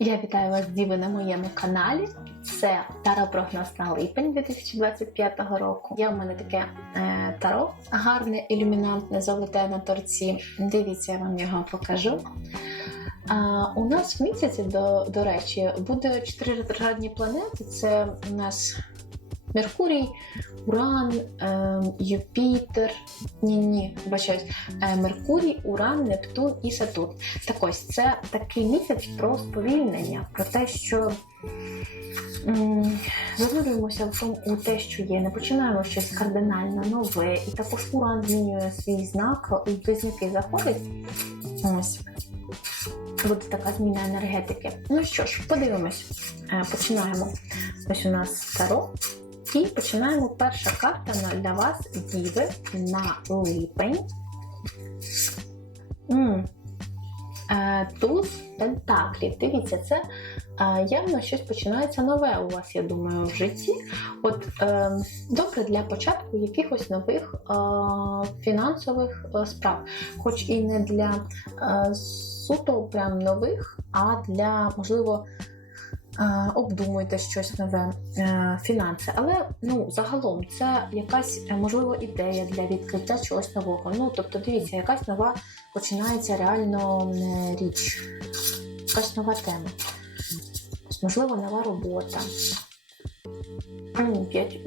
Я вітаю вас, діви, на моєму каналі. Це таро-прогноз на липень 2025 року. Є в мене таке е, таро, гарне, ілюмінантне, золоте на торці. Дивіться, я вам його покажу. А, у нас в місяці, до, до речі, буде чотири ретроградні планети. Це у нас Меркурій, Уран, е, Юпітер. Ні, ні, вибачаюсь, е, Меркурій, Уран, Нептун і Сатурн. Так ось це такий місяць про сповільнення, про те, що занурюємося у те, що є. Не починаємо щось кардинально нове, і також Уран змінює свій знак, у близнюки заходить. Ось. Буде така зміна енергетики. Ну що ж, подивимось. Е, Починаємо. Ось у нас таро. І починаємо. Перша карта для вас діви на липень. Е, Туз Пентаклів. Дивіться, це е, явно щось починається нове у вас, я думаю, в житті. От е, добре для початку якихось нових фінансових справ, хоч і не для суто прям нових, а для, можливо, е, обдумуйте щось нове, е, фінанси. Але ну, загалом це якась, е, можливо, ідея для відкриття чогось нового. Ну, тобто, дивіться, якась нова починається реально річ, якась нова тема. Можливо, нова робота.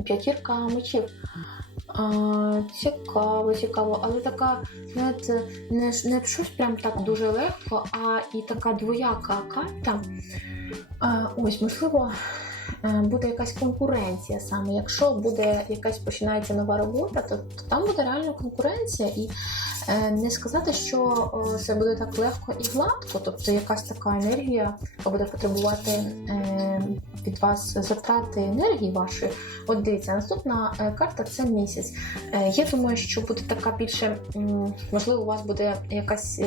П'ятірка мечів. А, цікаво, цікаво, але така, знаєте, не, не щось прям так дуже легко, а і така двояка карта. А, ось, можливо, е, буде якась конкуренція саме. Якщо буде якась починається нова робота, то, то там буде реально конкуренція. І не сказати, що е, це буде так легко і гладко, тобто якась така енергія буде потребувати е, від вас затрати енергії вашої. От дивіться, наступна е, карта це місяць. Е, Я думаю, що буде така більше, можливо, у вас буде якась.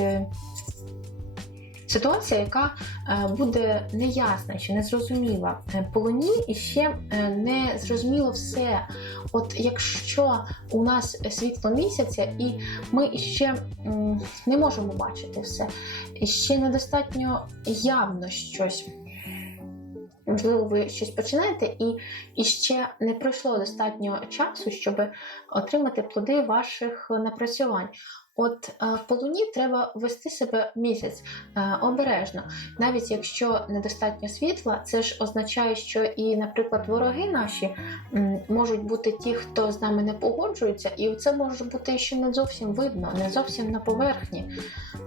Ситуація, яка е, буде неясна чи незрозуміла Е, по луні і ще е, не зрозуміло все. От якщо у нас світло місяця, і ми ще не можемо бачити все, і ще недостатньо явно щось. Можливо, ви щось починаєте, і, і ще не пройшло достатньо часу, щоб отримати плоди ваших напрацювань. От е, по луні треба вести себе місяць е, обережно. Навіть якщо недостатньо світла, це ж означає, що і, наприклад, вороги наші можуть бути ті, хто з нами не погоджується, і це може бути ще не зовсім видно, не зовсім на поверхні.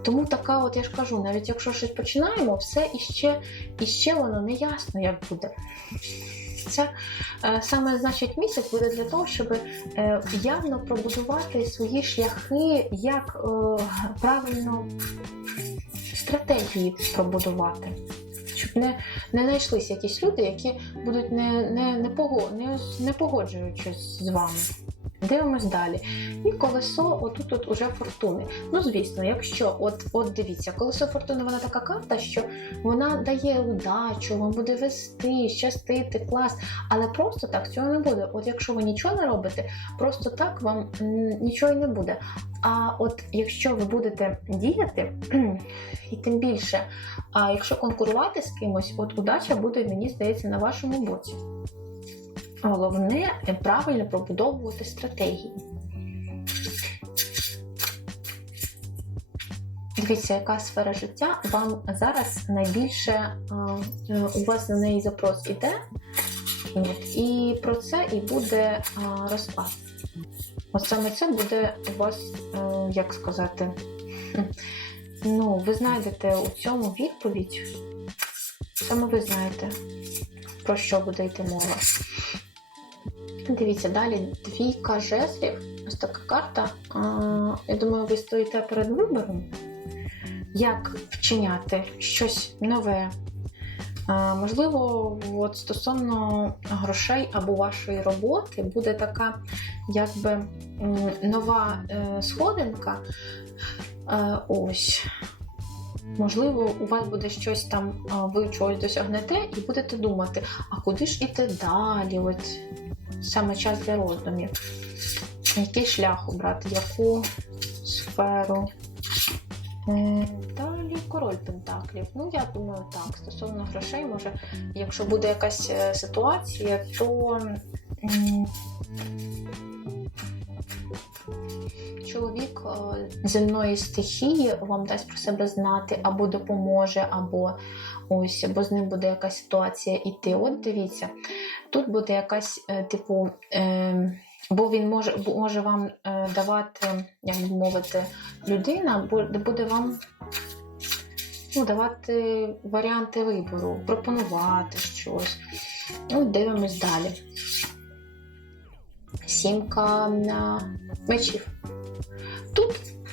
Тому така, от я ж кажу, навіть якщо щось починаємо, все іще, іще воно не ясно, як буде. Це е, саме значить місяць буде для того, щоб е, явно пробудувати свої шляхи, як е, правильно стратегії пробудувати. Щоб не, не знайшлися якісь люди, які будуть не, не, не погоджуючись з вами. Дивимось далі. І колесо, отут от уже фортуни. Ну, звісно, якщо, от, от дивіться, колесо фортуни вона така карта, що вона дає удачу, вам буде вести, щастити, клас. Але просто так цього не буде. От якщо ви нічого не робите, просто так вам нічого й не буде. А от якщо ви будете діяти, і тим більше, а якщо конкурувати з кимось, от удача буде, мені здається, на вашому боці. Головне правильно пробудовувати стратегії. Дивіться, яка сфера життя вам зараз найбільше е, у вас на неї запрос іде. І про це і буде розклад. От саме це буде у вас, е, як сказати, ну, ви знайдете у цьому відповідь. Саме ви знаєте, про що буде йти мова. Дивіться, далі двійка жезлів. Ось така карта. Я думаю, ви стоїте перед вибором, як вчиняти щось нове. Можливо, от стосовно грошей або вашої роботи буде така якби нова е, сходинка. Е, Ось. Можливо, у вас буде щось там, ви чогось досягнете, і будете думати, а куди ж іти далі? От саме час для роздумів. Який шлях обрати, яку сферу Далі король Пентаклів. Ну, я думаю, так. Стосовно грошей, може, якщо буде якась е, ситуація, то чоловік е, земної стихії вам дасть про себе знати, або допоможе, або ось, або з ним буде якась ситуація іти. От дивіться, тут буде якась, е, типу, е, бо він може, може вам е, давати, як мовити, людина, буде вам ну, давати варіанти вибору, пропонувати щось. Ну, дивимось далі. Сімка мечів.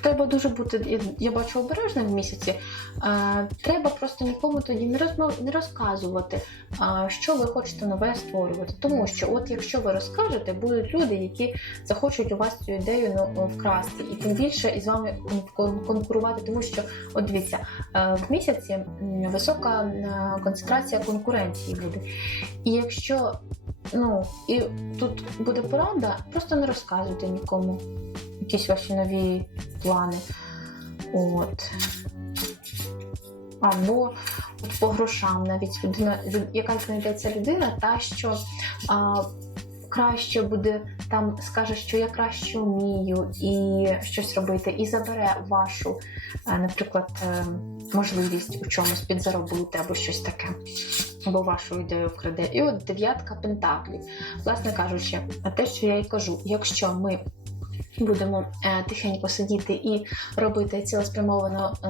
Треба дуже бути, я- бачу, обережним в місяці. Е, треба просто нікому тоді не, розмов, не розказувати, а, що ви хочете нове створювати. Тому що, от якщо ви розкажете, будуть люди, які захочуть у вас цю ідею ну, вкрасти, і тим більше із вами конкурувати, тому що, от дивіться, е, в місяці висока е, концентрація конкуренції буде. І якщо ну, і тут буде порада, просто не розказуйте нікому якісь ваші нові плани. От. Або от по грошам навіть людина, лю- якась знайдеться людина, та що а, краще буде там скаже, що я краще вмію і щось робити, і забере вашу, е, наприклад, е, можливість у чомусь підзаробити або щось таке, або вашу ідею вкраде. І от дев'ятка пентаклів. Власне кажучи, те, що я й кажу, якщо ми будемо е, тихенько сидіти і робити цілеспрямовано е,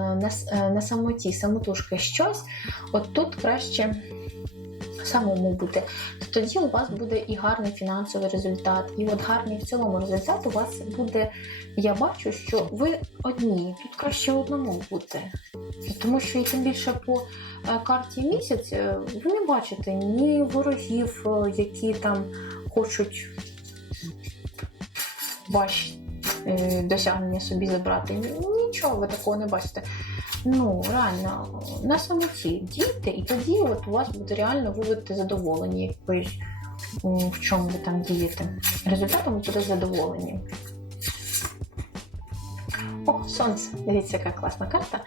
е, на самоті, самотужки щось, от тут краще самому бути. То тоді у вас буде і гарний фінансовий результат, і от гарний в цілому результат у вас буде. Я бачу, що ви одні, тут краще одному бути. Тому що і тим більше по е, карті місяць е, ви не бачите ні ворогів, е, які там хочуть ваші досягнення собі забрати. Нічого ви такого не бачите. Ну, реально, на самоті дійте, і тоді от у вас буде реально ви будете задоволені якоюсь, в чому ви там дієте. Результатом ви будете задоволені. О, сонце! Дивіться, яка класна карта.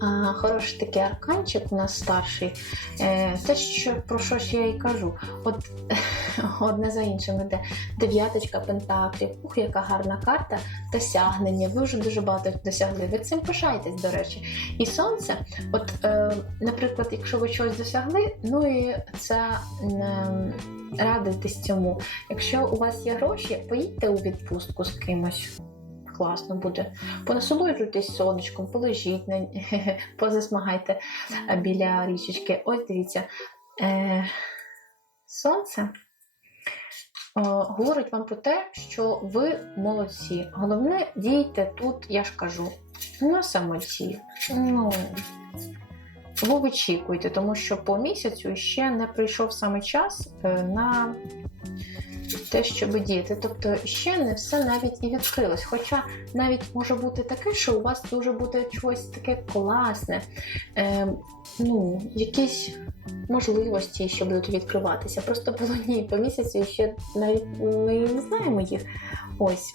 А, хороший такий арканчик у нас старший. Е, те, що, про що ж я і кажу. От одне за іншим іде. Дев'яточка пентаклів. Ух, яка гарна карта. Досягнення. Ви вже дуже багато досягли. Ви цим пишаєтесь, до речі. І сонце, от, е, наприклад, якщо ви чогось досягли, ну і це е, радитись цьому. Якщо у вас є гроші, поїдьте у відпустку з кимось. Класно буде. Понасолоджуйтесь сонечком, полежіть, на... позасмагайте біля річечки. Ось дивіться. Е... Сонце говорить вам про те, що ви молодці. Головне, дійте тут, я ж кажу, на самоті. Ну, ви вичікуйте, тому що по місяцю ще не прийшов саме час е, на те, щоб діяти. Тобто ще не все навіть і відкрилось. Хоча навіть може бути таке, що у вас дуже буде чогось таке класне, е, ну, якісь можливості, що будуть відкриватися. Просто було ні, по місяцю ще навіть ми не знаємо їх. Ось.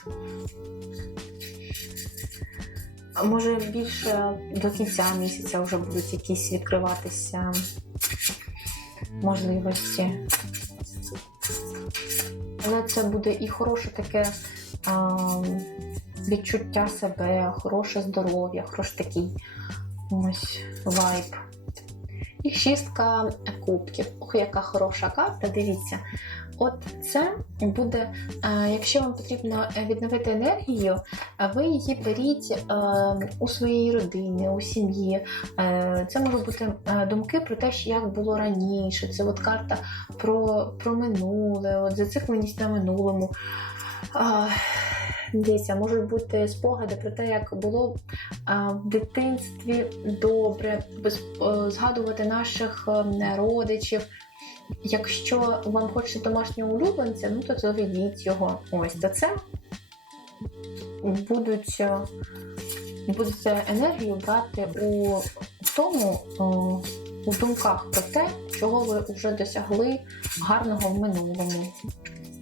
А може більше до кінця місяця вже будуть якісь відкриватися можливості. Але це буде і хороше таке а, відчуття себе, хороше здоров'я, хороший такий ось вайб. І шістка кубків. Ох, яка хороша карта, дивіться. От це буде, е, якщо вам потрібно відновити енергію, е, ви її беріть е, у своїй родині, у сім'ї. Це можуть бути думки про те, як було раніше. Це от карта про, про минуле, от зацикленість на минулому. Дивіться, можуть бути спогади про те, як було в дитинстві добре, згадувати наших родичів. Якщо вам хочеться домашнього улюбленця, ну то заведіть його. Ось то це будуть, будуть енергію брати у тому, у думках про те, чого ви вже досягли гарного в минулому.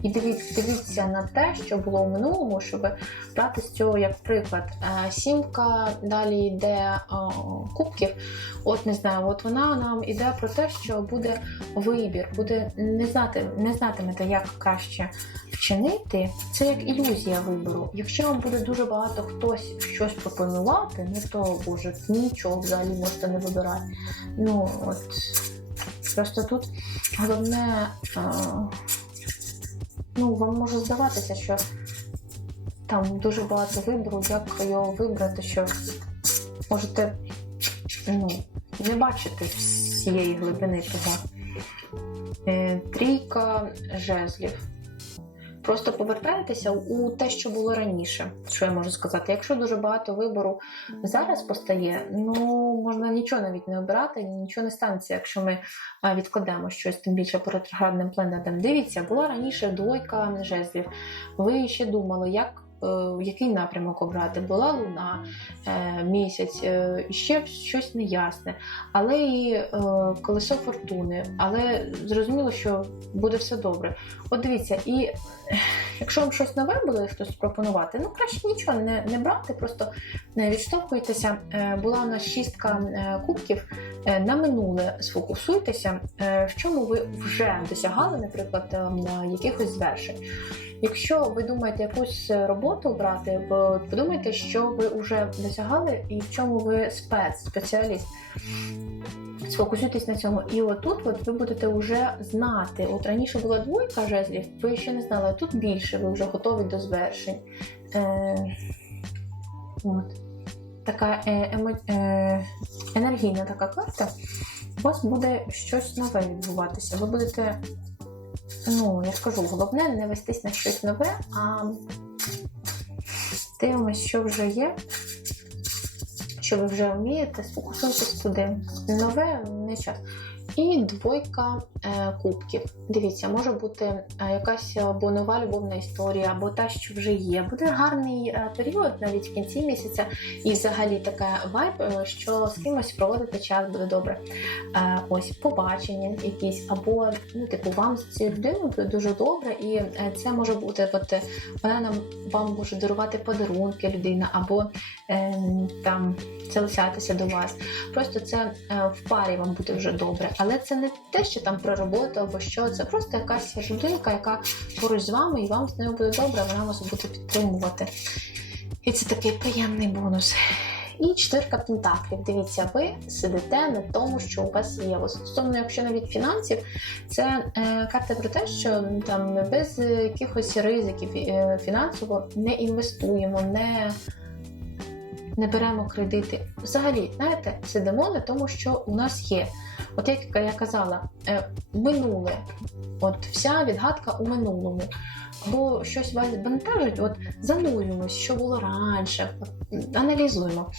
І дивіться, на те, що було в минулому, щоб брати з цього як приклад. Е, Сімка далі йде кубків. От не знаю, от вона нам іде про те, що буде вибір, буде не знати, не знатимете, як краще вчинити. Це як ілюзія вибору. Якщо вам буде дуже багато хтось щось пропонувати, ну то боже, нічого взагалі можете не вибирати. Ну от просто тут головне. Ну, вам може здаватися, що там дуже багато вибору, як його вибрати, що можете ну, не бачити всієї глибини того. Е, Трійка жезлів. Просто повертаєтеся у те, що було раніше, що я можу сказати. Якщо дуже багато вибору зараз постає, ну можна нічого навіть не обирати, нічого не станеться, якщо ми відкладемо щось тим більше по ретроградним планетам. Дивіться, була раніше двойка жезлів. Ви ще думали, як. Е, Який напрямок обрати? Була луна, е, місяць, е, ще щось неясне, але і колесо фортуни. Але зрозуміло, що буде все добре. От дивіться, і якщо вам щось нове буде хтось пропонувати, ну краще нічого не, не брати, просто е, відштовхуйтеся. Була у нас шістка кубків. На минуле сфокусуйтеся, в чому ви вже досягали, наприклад, на якихось звершень. Якщо ви думаєте якусь роботу брати, бо подумайте, що ви вже досягали і в чому ви спец, спеціаліст. Сфокусуйтесь на цьому. І отут от ви будете вже знати. От раніше була двойка жезлів, ви ще не знали, а тут більше, ви вже готові до звершень. Е, от. Така е, емо, е, енергійна така карта. У вас буде щось нове відбуватися. Ви будете, ну, я ж кажу, головне не вестись на щось нове, а дивимось, що вже є, що ви вже вмієте, сфокусуйтесь туди. Нове не час. І двойка е, кубків. Дивіться, може бути е, якась або нова любовна історія, або та, що вже є. Буде гарний е, період навіть в кінці місяця, і взагалі така вайб, що з кимось проводити час буде добре. Ось побачення якісь, або ну, типу, вам з цією людиною буде дуже добре, і це може бути, от вона нам вам може дарувати подарунки людина, або е, там залишатися до вас. Просто це в парі вам буде вже добре. Але це не те, що там про роботу або що, це просто якась людинка, яка поруч з вами, і вам з нею буде добре, вона вас буде підтримувати. І це такий приємний бонус. І чотирка пентаклів. Дивіться, ви сидите на тому, що у вас є. Стосовно, якщо навіть фінансів, це е, карта про те, що там без якихось ризиків е, фінансово не інвестуємо, не, не беремо кредити. Взагалі, знаєте, сидимо на тому, що у нас є. От як я казала, е, минуле, от вся відгадка у минулому. Або щось вас бентежить, от занурюємось, що було раніше, аналізуємо.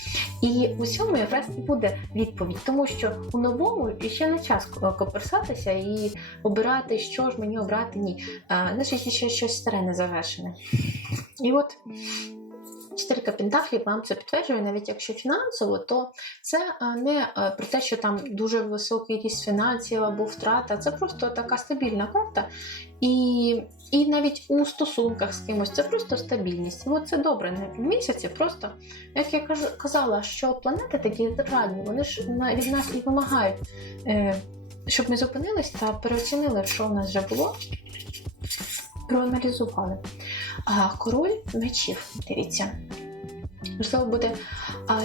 І у цьому якраз і буде відповідь, тому що у новому ще не час коперсатися і обирати, що ж мені обрати, ні. А, значить, ще щось старе не завершене. І от чотирка пентаклів вам це підтверджує, навіть якщо фінансово, то це не про те, що там дуже високий ріст фінансів або втрата. Це просто така стабільна карта. І, і навіть у стосунках з кимось це просто стабільність. От це добре в місяці, просто як я кажу, казала, що планети такі ретроградні, вони ж від нас і вимагають, е, щоб ми зупинились та переоцінили, що в нас вже було, проаналізували. Король мечів, дивіться. Можливо, буде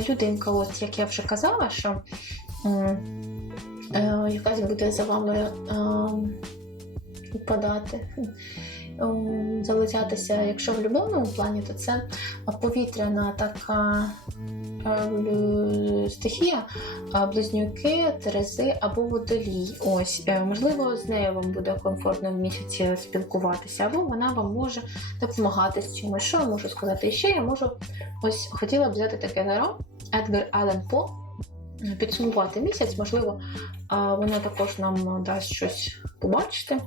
людинка, от як я вже казала, що е, якась буде за вами е, впадати, залицятися. Якщо в любовному плані, то це повітряна така е, стихія, близнюки, терези або водолій. Ось, е, можливо, з нею вам буде комфортно в місяці спілкуватися, або вона вам може допомагати з чимось. Що я можу сказати? Ще я можу ось хотіла б взяти таке даро Едгар Аллен По. Підсумувати місяць, можливо, вона також нам дасть щось побачити.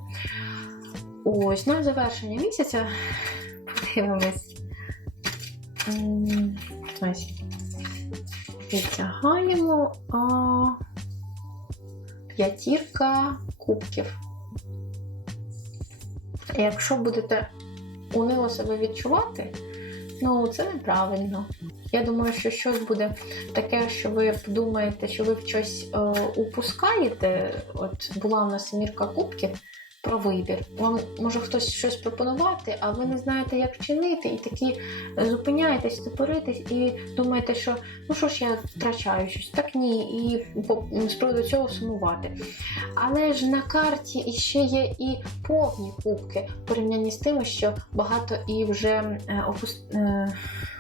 Ось, на завершення місяця подивимось. Ось. Відтягаємо п'ятірка кубків. Якщо будете унило себе відчувати, ну це неправильно. Я думаю, що щось буде таке, що ви подумаєте, що ви в щось е, упускаєте. От була у нас семірка кубків про вибір. Вам може хтось щось пропонувати, а ви не знаєте, як вчинити, і такі е, зупиняєтесь, топоритесь і думаєте, що ну що ж я втрачаю щось. Так ні, і з приводу цього сумувати. Але ж на карті іще є і повні кубки в порівнянні з тими, що багато і вже е, опус- е,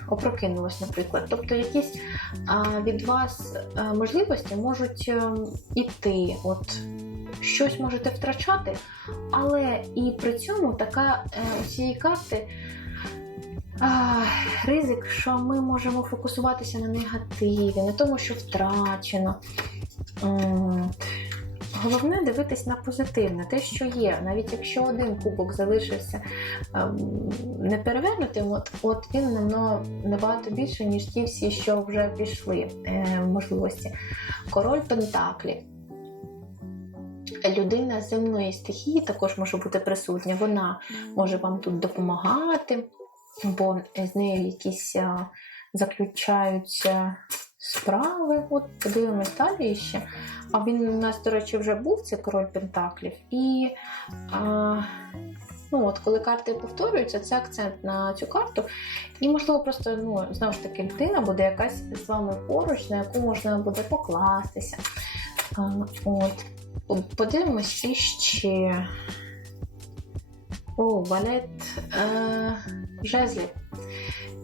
опрокинулось, наприклад. Тобто якісь від вас можливості можуть е, іти. От щось можете втрачати, але і при цьому така е, у цієї карти. А, ризик, що ми можемо фокусуватися на негативі, на тому, що втрачено. Головне дивитись на позитивне, те, що є. Навіть якщо один кубок залишився ем, не перевернутим, от, от він намного набагато більше, ніж ті всі, що вже пішли е, можливості. Король Пентаклів. Людина земної стихії також може бути присутня. Вона може вам тут допомагати, бо з нею якісь заключаються справи. От подивимось далі ще. А він у нас, до речі, вже був це король Пентаклів. І а, ну, от, коли карти повторюються, це акцент на цю карту. І, можливо, просто ну, знову ж таки людина буде якась з вами поруч, на яку можна буде покластися. А, от. Подивимось іще. О, балет е, жезлів.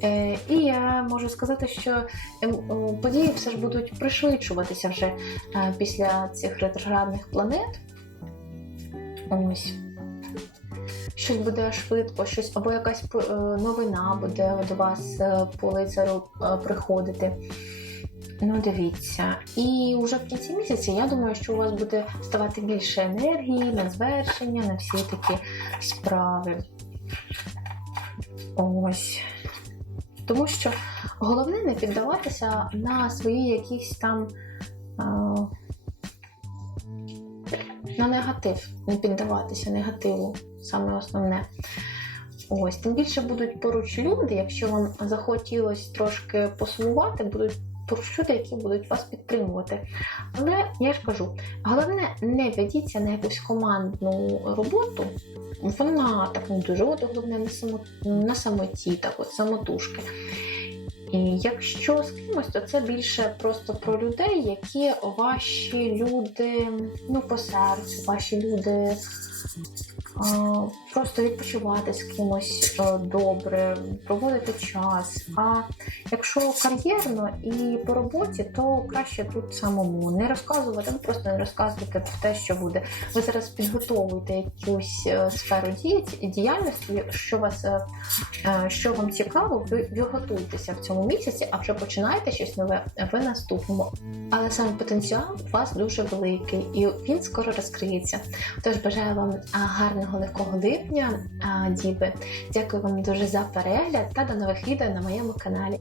Е, і я можу сказати, що ем, події все ж будуть пришвидшуватися вже е, після цих ретроградних планет. Ось. Щось буде швидко, щось, або якась е, новина буде до вас е, по лицару е, приходити. Ну, дивіться. І вже в кінці місяця я думаю, що у вас буде ставати більше енергії на звершення, на всі такі справи. Ось. Тому що головне не піддаватися на свої якісь там. А, на негатив, не піддаватися негативу, саме основне. Ось, тим більше будуть поруч люди, якщо вам захотілось трошки посумувати, будуть люди, які будуть вас підтримувати. Але я ж кажу, головне, не ведіться на якусь командну роботу. Вона так не дуже от, головне на, само, на самоті, так от самотужки. І якщо з кимось, то це більше просто про людей, які ваші люди ну, по серцю, ваші люди а, просто відпочивати з кимось а, добре, проводити час. А якщо кар'єрно і по роботі, то краще тут самому не розказувати, ну просто не розказувати про те, що буде. Ви зараз підготовуєте якусь е, сферу діяльності, що вас е, е, що вам цікаво, ви, ви готуєтеся в цьому місяці, а вже починаєте щось нове в наступному. Але саме потенціал у вас дуже великий і він скоро розкриється. Тож бажаю вам гарного легкого липня, а, діби, Дякую вам дуже за перегляд та до нових відео на моєму каналі.